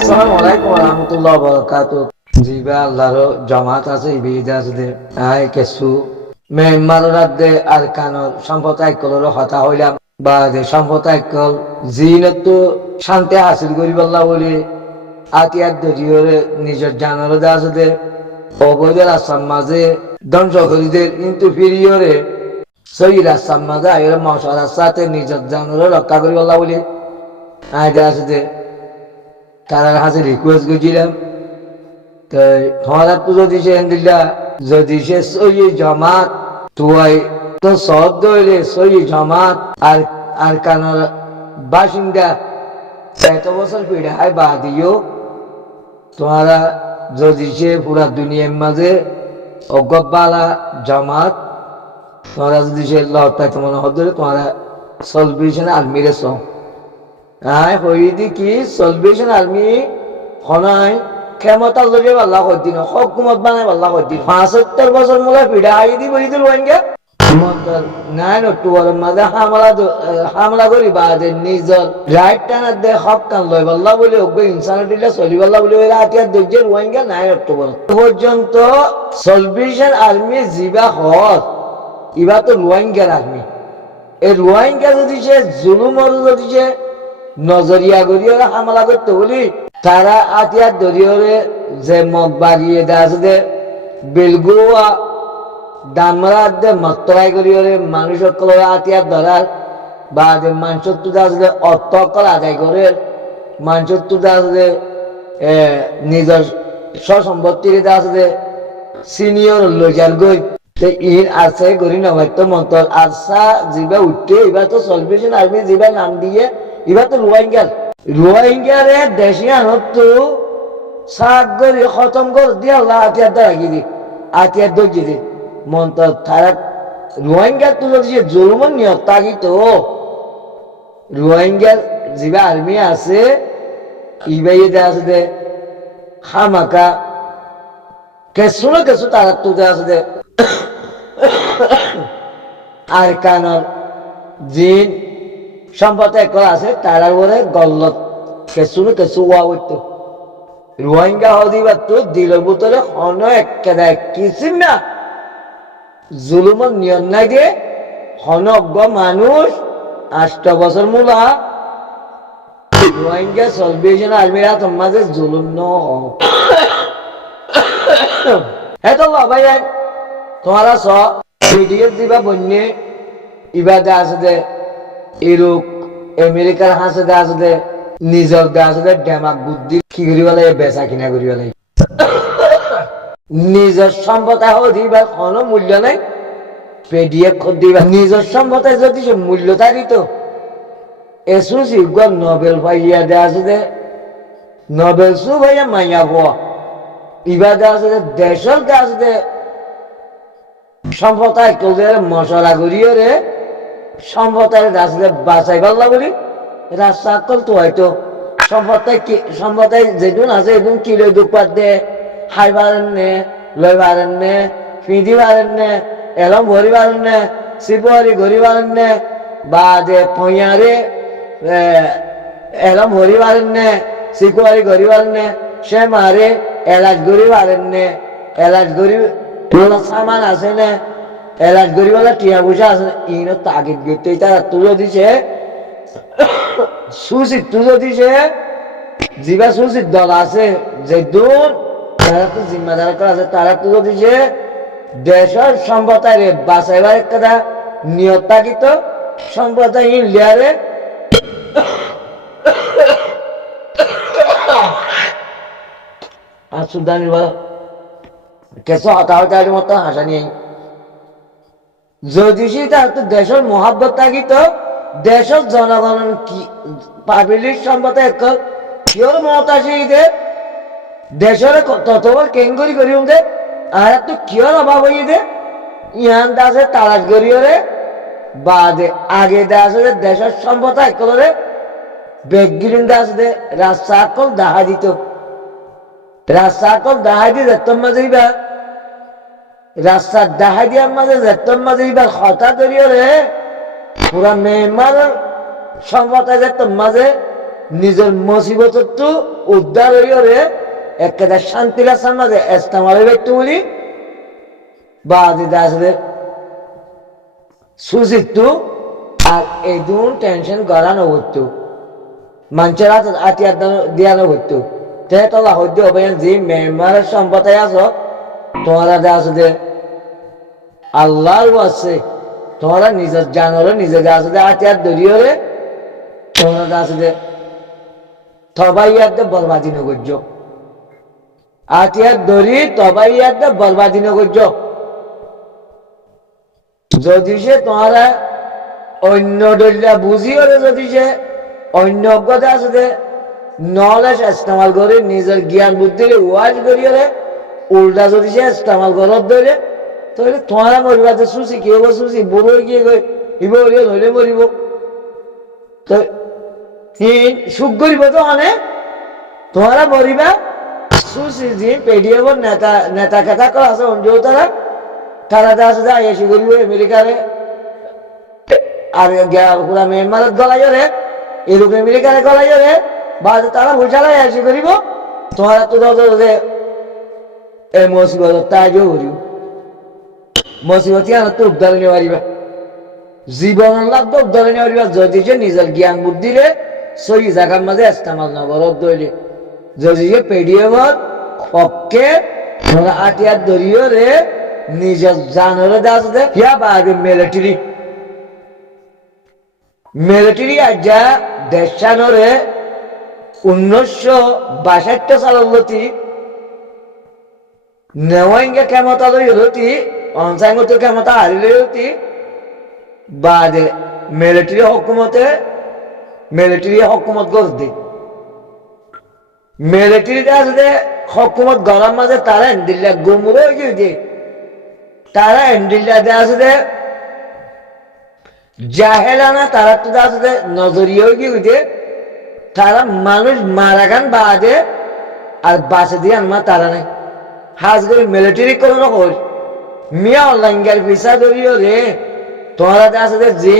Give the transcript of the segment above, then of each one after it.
আসসালামু আলাইকুম ওয়া রাহমাতুল্লাহি ওয়া বারাকাতুহু। জিবা আল্লাহর জামাত আছে ইবিদা আছে আই কেসু মেম্বার রাদে আরকানর সম্প্রদায় কলর হতা হইলাম বা যে সম্প্রদায় কল জিনত শান্তি হাসিল করি বল্লা বলি আতিয়ার দরিয়রে নিজের জানার আছে অবৈধ রাস্তার মাঝে ধ্বংস করিতে কিন্তু ফিরিয়রে সই রাস্তার মাঝে আইরে মশা রাস্তাতে নিজের জানার রক্ষা করি বল্লা বলি আইতে আছে তার কাছে রিকোয়েস্ট করছিলাম তো তোমার তো যদি সে যদি সে সই জমাত তুই তো সব ধরে সই জমাত আর কানার বাসিন্দা এত বছর পিড়ে হাই বা দিও তোমারা যদি সে পুরা দুনিয়ার মাঝে অজ্ঞবালা জমাত তোমরা যদি সে লড় পাইতে মনে হতো তোমরা সলভেশন আর্মিরে সং আয় হইদি কি সলভেশন আর্মি হনাই ক্ষমতা লগে আল্লাহ কইদিন হকুমত বানাই আল্লাহ কইদিন 75 বছর মুলা পিড়া আই দি বই দিল ওয়াঙ্গে মতল 9 অক্টোবর মাঝে হামলা করি বাদে নিজর রাইট টানা দে হক কান লই আল্লাহ বলে ওগো ইনসানিটিলা চলি আল্লাহ বলে ওরা আতিয়া দজ্জের ওয়াঙ্গে 9 অক্টোবর পর্যন্ত সলভেশন আর্মি জিবা হত ইবা তো রোহিঙ্গার আর্মি এই রোহিঙ্গা যদি সে জুলুম যদি সে নজরিয়া গড়িয়ে হামলা করতে বলি তারা আতিয়ার দরিয়রে যে মগ বাগিয়ে দেয় আছে বেলগুয়া দামরার দে মত্তরাই গড়িয়ে মানুষ আতিয়ার ধরার বা যে মানুষত্ব আসলে অর্থ আদায় করে মানুষত্ব আসলে নিজের স্বসম্পত্তির আছে সিনিয়র লোজার গই ইন আছে গরি নবাত্য মন্তর আরসা জিবা উঠে এবার তো সলভেশন আর্মি জিবা নাম দিয়ে এবার তো রোহিঙ্গারে দেশিয়ান হতো সাত গরি খতম করে দিয়ে আল্লাহ আতিয়ার দ্বারা গিয়ে আতিয়ার দর্জি দি মন্তর তারা রোহিঙ্গার তো যদি জুলুমন নিয়ত তাগি তো রোহিঙ্গার জিবা আর্মি আছে ইবাই দে আছে দে হামাকা কেসু না কেসু তারা তো আছে দে আর কানর জিন সম্প্রদায় আছে তারা বলে গল্লত কেসু না কেসু ওয়া হইতো রোহিঙ্গা হদিবার তো দিলের ভিতরে হন একেবারে কিসিম না জুলুমর নিয়ম নাই দিয়ে হনজ্ঞ মানুষ 8 বছর মূলা রোহিঙ্গা সলভেশন আর্মিরা তোমার মাঝে জুলুম ন হ্যাঁ তো ভাই তোমারা ভিডিও দিবা বন্যে ইবাদে আছে দে ইউরোপ আমেরিকার হাসে দে আছে দে নিজর দে আছে দে ডেমাক বুদ্ধি কি করি বলে বেচা কিনা করি বলে নিজের সম্পদায় হোক দিবার কোনো মূল্য নাই পেডিএফ দিবা নিজের সম্পদায় যদি সে মূল্য থাকিত এসুসি নোবেল পাইয়া দে আছে দে নোবেল সু ভাইয়া মাইয়া হওয়া ইবাদে আছে দে দেশের দে আছে দে সম্প্রদায় তোদের মশলা গড়িয়ে রে সম্প্রদায় রাস্তা বাঁচাই পারলা বলি রাস্তা কল তো হয়তো সম্প্রদায় যেদিন আছে এদিন কিলো দুপাত দে হাই পারেন নে লই পারেন নে ফিঁদি পারেন নে এলম ভরি পারেন নে শিবহারি ঘড়ি পারেন নে বা যে পইয়ারে এলম ভরি পারেন নে শিকুয়ারি ঘড়ি পারেন নে সে মারে এলাচ ঘড়ি পারেন নে এলাচ ঘড়ি সামান আছে না এলাচ গরিবালা টিয়া পয়সা আছে ইনো তাগিদ গিয়ে তারা তুলে দিছে সুশীত তুলে দিছে জিবা সুশীত দল আছে যে দূর তারা তো জিম্মাদার করা আছে তারা তুলে দিছে দেশের সম্প্রদায় বাঁচাইবার একটা নিয়ত থাকিত সম্প্রদায় লিয়ারে আর সুদানি বলা কেসো হতাহতার মতো হাসা নিয়ে যদি তার তো দেশের মহাব্বত থাকিত দেশের জনগণ কি পাবলিক সম্প্রদায় কিয়র মমতা দে দেশের ততবার কেঙ্গরি করি দে আর তো কিয়র অভাব হয়ে দে ইহান আছে তালাশ করিওরে বাদে আগে দে আছে দেশের সম্প্রদায় করে বেগিরিন দে আছে রাস্তা কল দেখা দিত রাস্তা কল দেখা দিয়ে তোমার যাইবা রাস্তার দেখা দিয়ার মাঝে যেতন মাঝে এবার হঠাৎ করিও রে পুরা মেহমান সম্প্রদায় যেতন মাঝে নিজের মুসিবত তো উদ্ধার হইরে একটা শান্তি লাসার মাঝে ইস্তেমালের ব্যক্তি বলি বা দিতে আসলে সুজিতু আর এই দুন টেনশন গড়ানো হতো মানুষের হাতে আতিয়ার দিয়ানো হতো তেতলা হইতে হবে যে মেম্বারের সম্পদে আছো তোমরা আছে যে আল্লাহর আছে তোমরা নিজের জানোরে নিজের আছে যে আতিয়ার দরিয়রে তোমরা আছে যে তবাইয়াতে বরবাদি নগর্য আতিয়ার দরি তবাইয়াতে বরবাদি নগর্য যদি সে তোমরা অন্য দলিয়া বুঝি হলে যদি সে অন্য অজ্ঞতা আছে যে নলেজ ইস্তেমাল করে নিজের জ্ঞান বুদ্ধিরে ওয়াজ করি হলে উল্টা যদি সে ইস্তেমাল করত ধরে তাহলে তোমরা মরিবাতে সুসি কে হবো সুসি বুড়ো গিয়ে গই ইব ধরে মরিব তো সুখ করিব তো অনেক তোমরা মরিবা সুসি জি পেডিএম নেতা নেতা কথা করা আছে অঞ্জল তারা আছে যে আইএসি করিব আমেরিকারে আর পুরা মেম্বারত গলাই রে এরকম আমেরিকারে গলাই রে বা তারা বুঝালাই আইএসি করিব তোমরা তো দাও যে এই মুসিবত তাইও করিব মুসিবতী আর তো উদ্ধার নিয়ে পারিবা জীবন লাগতো উদ্ধার নিয়ে পারিবা যদি যে নিজের জ্ঞান বুদ্ধিরে সহি জায়গার মাঝে ইস্তেমাল না করত দইলে যদি যে পেডিএমর পক্ষে তোমরা আটিয়ার দরিও রে নিজের জানরে দাস দে ইয়া বাগে মিলিটারি আজা দেশানরে 1962 সালতি নেওয়াইঙ্গা ক্ষমতা লইতি অনসাইঙ্গত ক্ষমতা হারিলেতি বাদে মিলিটারি হকুমত গড়ে মিলিটারি আছে হকুমত গড়ার মাঝে তারা এন্ডিল্লা গুমরো হয়ে গিয়ে তারা এন্ডিল্লা আছে জাহেলানা তারা তো আছে নজরিয়া হয়ে গিয়ে তারা মানুষ মারা গান বাদে আর বাসে দিয়ে আনমা তারা নাই হাজ করে মিলিটারি কোনো রকম মিয়া অনলাইন ভিসা ধরিও রে তোমরা আছে যে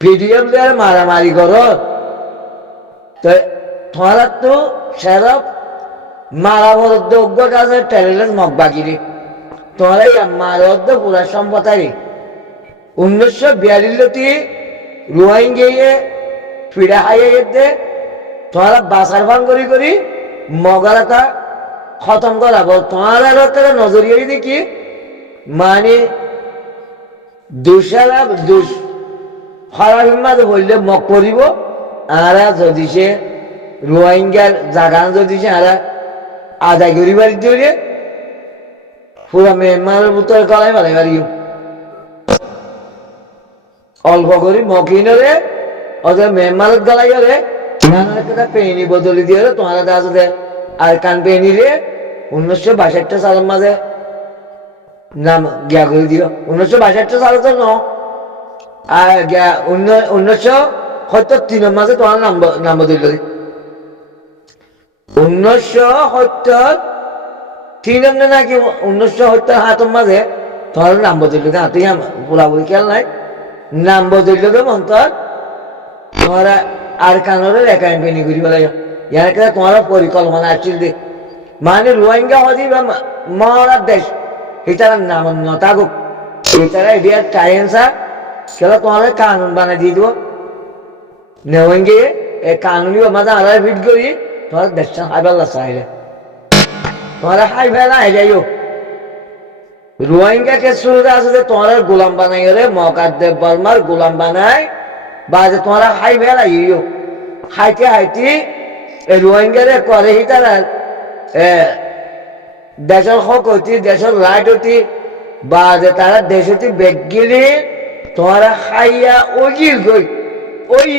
পিডিএফ দিয়ে মারামারি করো তো তোমরা তো সেরা মারা বরদ্দ অজ্ঞ আছে টেলিলেন মগবাগিরি তোমরা মারদ্দ পুরা সম্পতারি 1942 রোহিঙ্গিয়ে ফিরে হাইয়ে দে তোমরা বাসার ভান করি মগালাটা খতম করাবো তোমার নজরিয়ে দেখি মানে দুসারা দুষ হরাবিমাদ বললে মক করিব আর যদি সে রোহিঙ্গার জাগান যদি সে আর আদায় করিবার দিয়ে পুরা মেম্বারের ভিতরে কলাই পালাই পারিও অল্প করি মকিনরে ওদের মেম্বারত গলাই রে একটা পেনি বদলি দিয়ে তোমার আছে আর কান পেনি রে 1962 সালের মাঝে নাম গিয়া করে দিও 1962 সালে তো ন আর 1973 মাঝে তোমার নাম বদল করি 1973 নাকি 1977 মাঝে তোমার নাম বদল করি হাতে পুরাপুরি খেয়াল নাই নাম বদল তো মন্তর তোমরা আর কানরে একাউন্ট পেনি করি বলে ইয়ার কাছে তোমার পরিকল্পনা আসছিল দে মানে রোহিঙ্গা হদি বা মরা দেশ এটার নাম নতাগুক এটারা এডিয়ার টাইমসা কেন তোমার কানুন বানাই দিয়ে দিব নেওয়েঙ্গে এই কানুনি মাঝে আড়াই ফিট করি তোমার দেশটা হাইবেলা চাইলে তোমার হাইবেলা হয়ে যাইও রোহিঙ্গা কে শুরুতে আছে যে তোমার গোলাম বানাই রে মকাদ্দেব বর্মার গোলাম বানাই বা যে তোমার হাইবেলা ইও হাইতে এই রোহিঙ্গারে করে তারা দেশের হক হতি দেশের রাইট হতি বা যে তারা দেশ হতি বেগ গেলে তোমারা খাইয়া ওগির গই ওই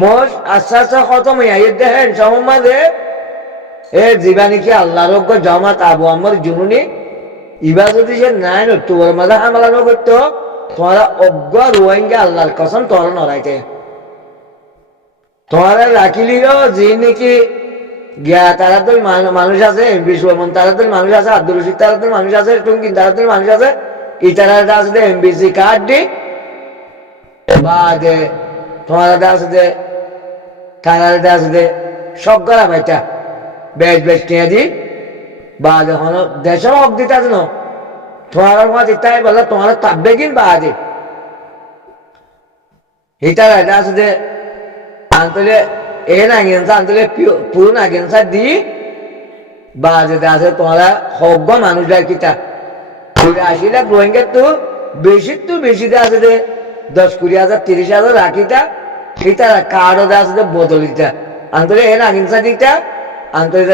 মোষ আস্তে খতম হইয়া দেখেন সমাজে এ জীবানী কি আল্লাহর জমাত আবু আমার জুনুনি ইবা যদি সে নাই তোর মাঝে হামলানো করতো তোমরা অজ্ঞ রোহিঙ্গা আল্লাহর কসম তোমরা নড়াইতে তোমরা রাখিলিও যে নাকি তারাদের মানুষ আছে এমপি সুমন তারাদের মানুষ আছে আব্দুল রশিদ তারাদের মানুষ আছে টুঙ্কিন তারাদের মানুষ আছে এই তারা আছে এমবিসি কার্ড দি বা যে তোমার আছে যে কানাডা আছে যে সব করা ভাইটা বেশ বেশ টিয়া দি বা যখন দেশের হক দিতে আছে না তোমার মাঝে তাই বলে তোমার তাপবে কিন বা আছে এটা রাজা আছে যে আন্তলে এ না গেনসা আন্তলে পুরো না গেনসা দি বা যেটা আছে তোমরা হব্য মানুষরা কিতা আসিলা রোহিঙ্গা তো বেশি আছে যে 10-20,000 30,000 রাখিতা সেটা কার্ডও আছে যে বদলিতা আন্তরে এ না গেনসা দিতা আন্তরে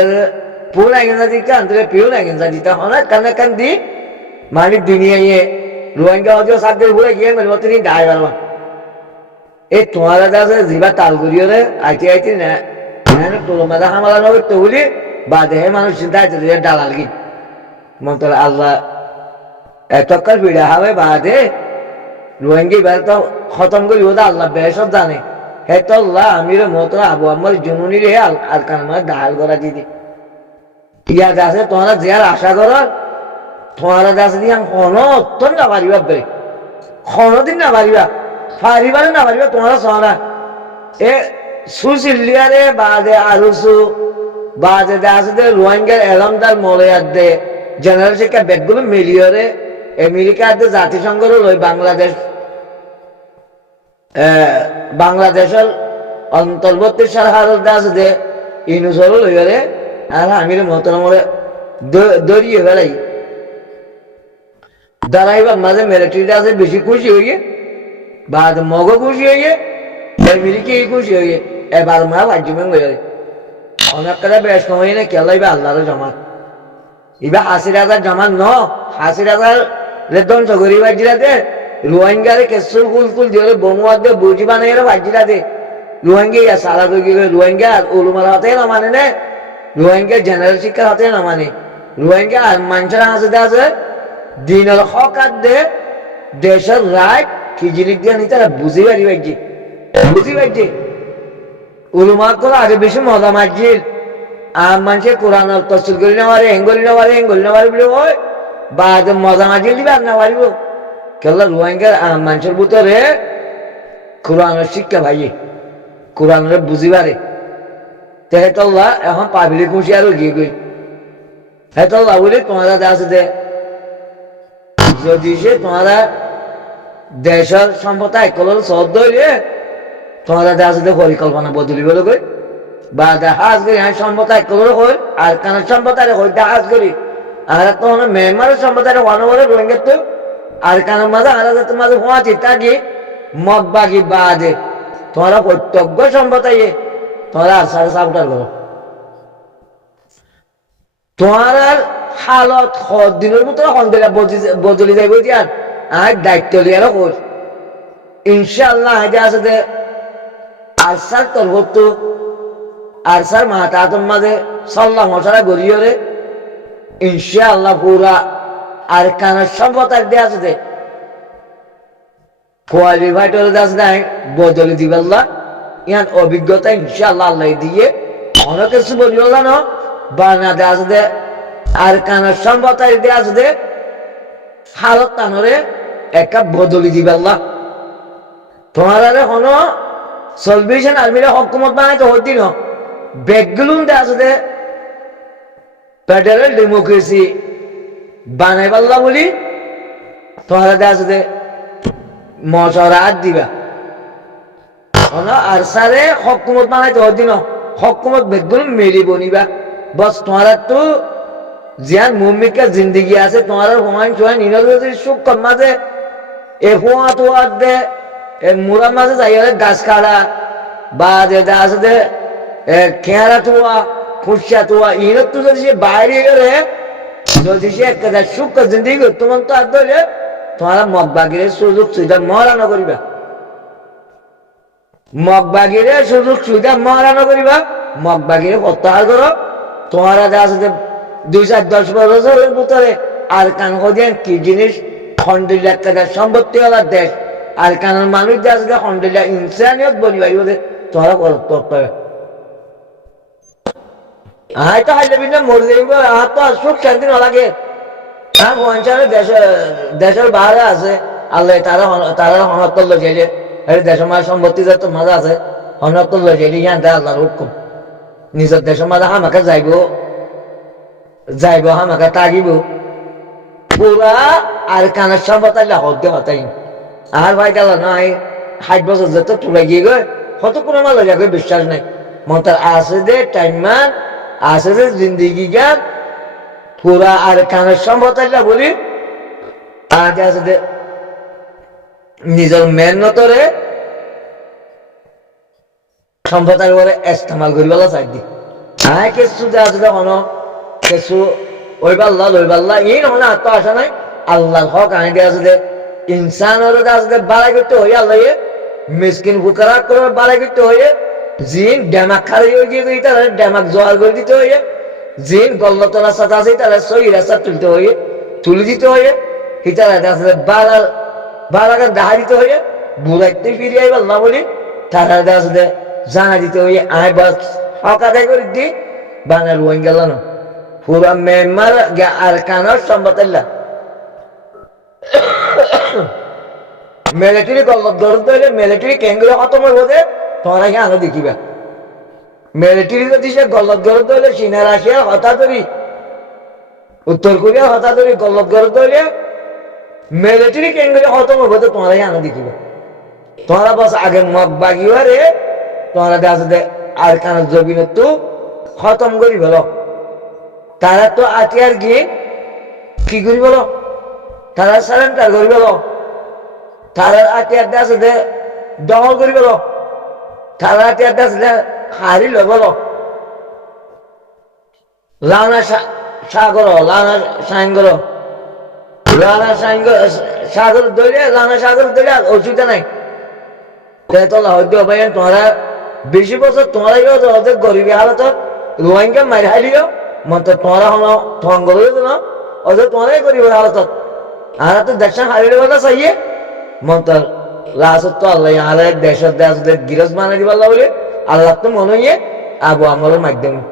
পুরো গেনসা দিতা আন্তরে পিও না গেনসা দিতা হনা কান দি মানে দুনিয়ায় রোহিঙ্গা হজো সাথে ঘুরে গিয়ে মেরে মতনি দায় বারবা এই তোমারা আছে জিবা তালগুড়িওরে আইতে না তোর মাথা হামালা নবে তো বলি বা দেহে মানুষ চিন্তা আছে ডালাল কি মন্তর আল্লাহ এতকাল ভিড়া হবে বাদে রোহিঙ্গি বের তো খতম করি ওটা আল্লাহ বেসব জানে হে তো আল্লাহ আমির মতো আবু আমার জনুনি রে আর কান মানে ডাল করা দিদি ইয়াদ আছে তোমরা যার আশা করো তোমরা আছে দিয়া অনতন না পারিবা বেরে কোনদিন না পারিবা পারিবারে না পারিবা তোমরা সহরা এ সুশিলিয়ারে বাদে আরুসু বাদে আছে যে রোহিঙ্গার এলামদার মলয়ার দে জেনারেল শিক্ষা ব্যাগগুলো মিলিয়রে আমেরিকার যে জাতিসংঘর ওই বাংলাদেশের অন্তর্বর্তী সরকার আছে যে ইনুসর লইরে আর আমির মতনমরে দড়িয়ে বেড়াই দাঁড়াইবার মাঝে মিলিটারিটা আছে বেশি খুশি হইয়ে বা মগ খুশি হইয়ে আমেরিকা খুশি হইয়ে এবার মা ভাজ্যমেন হয়ে অনেক কথা বেশ সময় না কেলাইবা আল্লাহর জমাত ইবা 80,000 জমা ন 80,000 ধ্বংস করি বাজিরাতে রোহিঙ্গারে কেসুর কুল দিয়ে বমুয়াদ বুঝি বানাই বাজিরাতে রোহিঙ্গা ইয়া সারা রোহিঙ্গা উলুমার হাতে না মানে না রোহিঙ্গা জেনারেল শিক্ষার হাতে না মানে রোহিঙ্গা আর মানুষের আছে দিনের হক আর দে দেশের রায় কি জিনিস দিয়ে নিতে বুঝি পারছি উলুমার করে আগে বেশি মজা মারছিল আর মানুষের কোরআন তফসিল করি না পারে হেঙ্গলি না পারে বলে ওই বা মজা মারছিল দিবে আর না পারিব কেলা রোহিঙ্গার মানুষের ভিতরে কোরআনের শিক্ষা ভাইয়ে কোরআনের বুঝি পারে তেহেতল্লাহ এখন পাবলিক খুশি আরো গিয়ে গই হেতল্লাহ বলে তোমারা আছে যে যদি সে তোমারা দেশের সম্পদ একলর শ্রদ্ধ হইলে তোমারা আছে যে পরিকল্পনা বদলিব কই বা দেখাজ করি আমি সম্পদ একলর হই আর কানের সম্পদ আরে হই দেখাজ করি আর তখন মেহমানের সম্পদ আরে ওয়ানো বলে রোহিঙ্গার তো আর কানের মাঝে আর মাঝে হওয়া চিন্তা কি মগ বাগি বাদে তোমরা প্রত্যজ্ঞ সম্পদ আইয়ে তোমরা আর সাড়ে সাবটার করো তোমার হালত দিনের মতো সন্ধ্যা বদলি যাইব দিয়ার আর দায়িত্ব লিয়ারও কর ইনশাআল্লাহ হাইতে আছে যে আরসার তরবত আরসার মাহাতাতর মাঝে সাল্লাহ মশারা গড়িয়ে রে ইনশাআল্লাহ পুরা আর কানের সম্পতার দিয়ে আছে যে কোয়ালিফাইড হলে আছে নাই বদলি দিবাল্লাহ ইয়ান অভিজ্ঞতা ইনশাআল্লাহ আল্লাহ দিয়ে অনেক কিছু বলিও না বানাতে আছে যে আর কানের সম্পতার দিয়ে আছে যে হালত টানরে একটা বদলি দিবাল্লাহ তোমার হন সলভেশন আর্মিরা হকুমত বানাইতে হতি না ব্যাগগুলো আছে যে ফেডারেল ডেমোক্রেসি বানাইবাল্লা বলি তোমার আছে যে মশরাত দিবা আর সারে হকুমত বানাইতে হতি না হকুমত ব্যাগগুলো মেলি বনিবা বস তোমার তো জিয়ান মুমিকা জিন্দগি আছে তোমার হুমায়ুন চৌহান ইউনিভার্সিটি সুখ কম মাঝে এ হুয়া তোয়ার দে এ মুরার মাঝে যাই গাছ কাটা বা যেটা আছে যে খেয়ারা তোয়া খুশিয়া তোয়া ইনত তো যদি সে বাইরে গেলে যদি সে একটা সুখ জিন্দগি তোমার তো আর ধরে তোমার মগবাগিরে সুযোগ সুবিধা মহারানো করিবা মগবাগিরে সুযোগ সুবিধা মহারানো করিবা মগবাগিরে প্রত্যাহার করো তোমার আছে যে 2-10 বছরের ভিতরে আর কান হদিয়ান কি জিনিস 100 লাখ টাকার সম্পত্তি হওয়ার দেশ আর কানের মানুষ যে আছে 100 লাখ ইনসানিয়ত বনিবাই বলে তোরা করতে হয়তো হাইলে বিনা মরে যাইব আর তো সুখ শান্তি না লাগে আর পঞ্চায়েত দেশের বাইরে আছে আল্লাহ তারা হনতল যাইলে এই দেশের মাঝে সম্পত্তি যত মাঝে আছে হনত লইলি জানতে আল্লাহর হুকুম নিজের দেশের মাঝে আমাকে যাইব আমাকে তাগিব পুরা আর কানের সম্পদ আল্লাহ হতে হতাই আর ভাই গেল নয় 60 বছর যত তুলে গিয়ে গো কত কোনো মাল যাবে বিশ্বাস নাই মতার আছে যে টাইম আছে যে জিন্দিগি গান পুরা আর কানের সম্পদ আল্লাহ বলি আগে আছে যে নিজের মেহনতরে সম্পদের উপরে ইস্তেমাল করিবেলা চাই দি আয় কিছু যে আছে হন কিছু ওই পাল্লা এই নহলে আত্ম আসা নাই আল্লাহর হক আনি দিয়ে আছে যে ইনসানের আছে যে বাড়াই করতে হয়ে আল্লাহ মিসকিন ফুকারা করে বাড়াই করতে হয়ে জিন ড্যামাক খালি হয়ে গিয়ে তারা ড্যামাক জোয়ার করে দিতে হয়ে জিন গল্লতলা সাথে আছে তারা সহি রাস্তা তুলতে হয়ে তুলে দিতে হয়ে হিতারা আছে যে বাড়াকে দেখা দিতে হয়ে বুড়াইতে ফিরে আইবার না বলি তারা আছে যে জানা দিতে হয়ে আয় বাস হক আদায় করে দি বাংলার ওয়াইন গেল না পুরা মেম্বার আর কানার সম্পদ মিলিটারি গল্লত ধরতে হলে মিলিটারি কেন্দ্র খতম হইব যে তোমরা কি আনো দেখিবা মিলিটারি যদি সে গল্লত ধরতে হলে চীনা রাশিয়া হঠাৎরি উত্তর কোরিয়া হঠাৎরি গল্লত ধরতে হলে মিলিটারি কেন্দ্র খতম হইব যে তোমরা কি আনো দেখিবা তোমরা বাস আগে মগ বাগিবারে তোমরা আছে আর কানার জবিন তো খতম করি বলো তারা তো আতিয়ার গিয়ে কি করি বলো তারা সারেন্টার করি বলো তারা আতিয়ার আছে যে দখল করি বলো তারা আতিয়ার আছে যে হারিল বলো রানা সাগর রানা সাগর সাগর ধরে রানা সাগর ধরে অসুবিধা নাই তোলা হয়তো ভাই তোমরা বেশি বছর তোমরা ওদের গরিবী হালত রোহিঙ্গা মারি হারিও মত তোমরা হলো ঠঙ্গ না ওদের তোমরাই গরিব হালত আর তো দেশের হারিয়ে কথা চাইয়ে মত রাসত তো আল্লাহ আর দেশের দেশ গিরজ বানাই দিবার বলে আল্লাহ তো মনে হইয়ে আবু আমলের মাধ্যমে